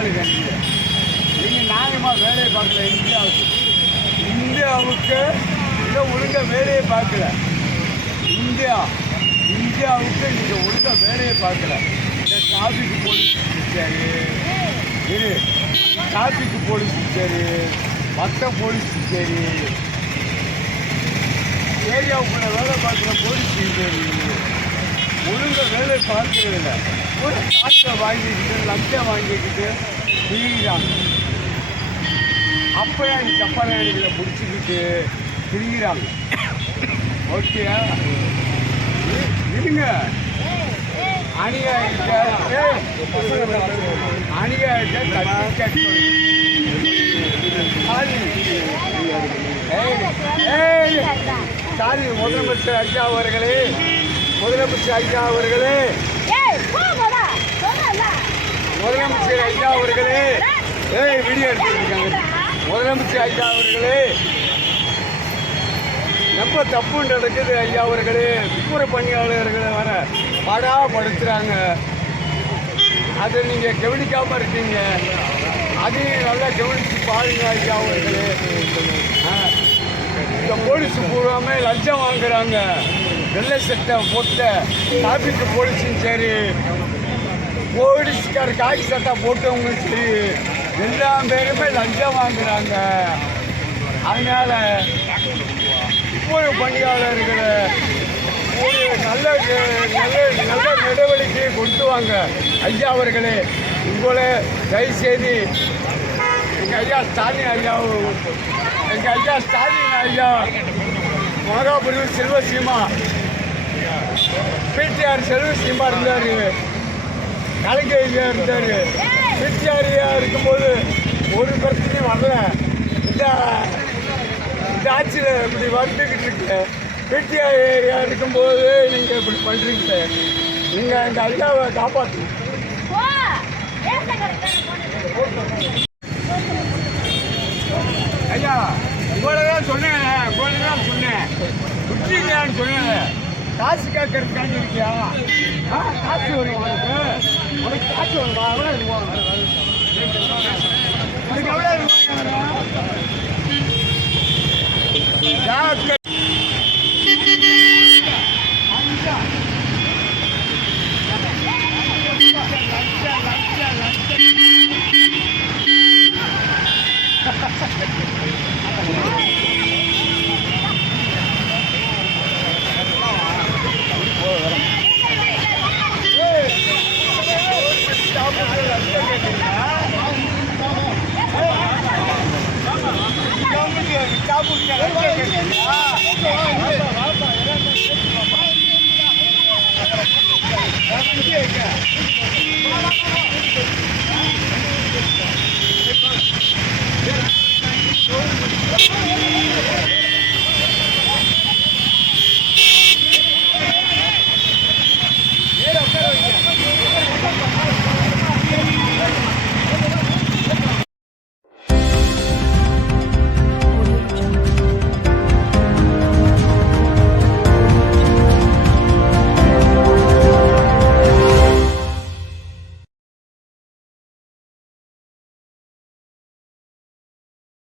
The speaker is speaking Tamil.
நாடு கண்டு நீங்கள் நியாயமாக வேலையை பார்க்கல இந்தியாவுக்கு. இந்தியாவுக்கு இதை ஒழுங்காக வேலையை பார்க்கல. இந்தியா இந்தியாவுக்கு நீங்கள் ஒழுங்காக வேலையை பார்க்கல. இந்த டிராஃபிக் போலீஸ் சரி இரு. டிராஃபிக் போலீஸ் சரி மற்ற போலீஸ் சரி ஏரியாவுக்குள்ள வேலை பார்க்குற போலீஸ் சரி ஒழுங்காக வேலை பார்க்கறது இல்லை ஒரு காற்றை வாங்கிக்கிட்டு லஞ்சம் வாங்கிக்கிட்டு திரிகிறாங்க அப்பயாணி தப்பாயாணிகளை பிடிச்சிக்கிட்டு திரிகிறாங்க ஓகே? இருங்க. அணியாயிட்ட அணியாயிட்ட தட்டி சாரி முதலமைச்சர் ஐயா அவர்களே. முதலமைச்சர் ஐயா அவர்களே. முதலமைச்சர் ஐயா அவர்களே. ஏய் வீடியோ எடுத்துருக்காங்க முதலமைச்சர் ஐயா அவர்களே. ரொம்ப தப்பு நடக்குது ஐயா அவர்களே. துப்புர பணியாளர்களை வர படாப்படுத்துகிறாங்க அதை நீங்கள் கவனிக்காமல் இருக்கீங்க. அதையும் நல்லா கவனித்து பாருங்க ஐயா அவர்களே. இந்த போலீஸ் பூராமே லஞ்சம் வாங்குறாங்க. வெள்ளை சட்டை போட்ட டிராஃபிக் போலீஸும் சரி போலீஸ்கார் காக்கி சட்டை போட்டவங்களும் சரி எல்லா பேருமே லஞ்சம் வாங்குறாங்க. அதனால இப்போ பணியாளர்களை ஒரு நல்ல நல்ல நல்ல நடவடிக்கையை கொண்டு வாங்க. ஐயா அவர்களே உங்களை தயவுசெய்து எங்கள் ஐயா ஸ்டாலின் ஐயா எங்கள் ஐயா ஸ்டாலின் ஐயா மகாபுரி செல்வசீமா பிடிஆர் செல்வசீமா இருந்தார். கலைஞர் இருந்தார். பிடிஆர் இருக்கும்போது ஒரு பிரச்சனையும் வரல. இந்த இந்த ஆட்சியில் இப்படி வந்துக்கிட்டு இருக்கு. பிடிஆர் இருக்கும்போது நீங்கள் இப்படி பண்ணுறீங்க நீங்கள் எங்கள் ஐயாவை காப்பாற்றணும் காசு கேட்கறதுக்காண்டி இருக்கியா? காசு வரும் உனக்கு உனக்கு காசு வருமா எவ்வளோ இருக்கும் உனக்கு எவ்வளோ இருக்கும் விட்டா முடியாது